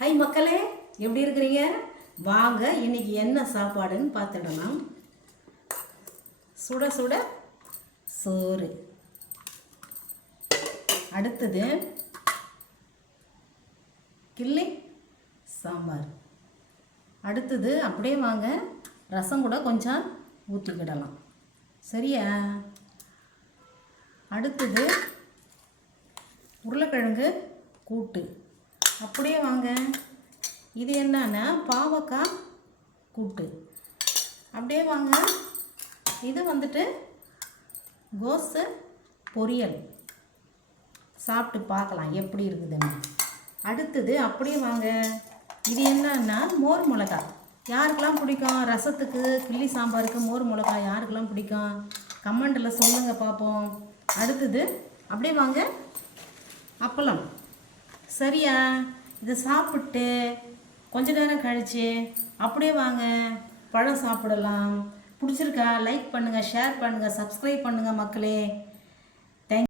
Hi மக்களே, எப்படி இருக்கிறீங்க? வாங்க இன்னைக்கு என்ன சாப்பாடுன்னு பார்த்துடலாம். சுட சுட சோறு, அடுத்தது கிள்ளி சாம்பார், அடுத்தது அப்படியே வாங்க ரசம் கூட கொஞ்சம் ஊற்றிக்கிடலாம். சரியா? அடுத்தது உருளைக்கிழங்கு கூட்டு. அப்படியே வாங்க, இது என்னன்னா பாவக்காய் கூட்டு. அப்படியே வாங்க, இது வந்துட்டு கோஸு பொரியல். சாப்பிட்டு பார்க்கலாம் எப்படி இருக்குதுன்னு. அடுத்தது அப்படியே வாங்க, இது என்னன்னா மோர் மிளகா. யாருக்கெல்லாம் பிடிக்கும்? ரசத்துக்கு கிள்ளி சாம்பாருக்கு மோர் மிளகா யாருக்கெல்லாம் பிடிக்கும்? கமெண்டில் சொல்லுங்கள் பார்ப்போம். அடுத்தது அப்படியே வாங்க அப்பளம். சரியா? இதை சாப்பிட்டு கொஞ்ச நேரம் கழித்து அப்படியே வாங்க பழம் சாப்பிடலாம். பிடிச்சிருக்கா? லைக் பண்ணுங்கள், ஷேர் பண்ணுங்கள், சப்ஸ்கிரைப் பண்ணுங்கள் மக்களே.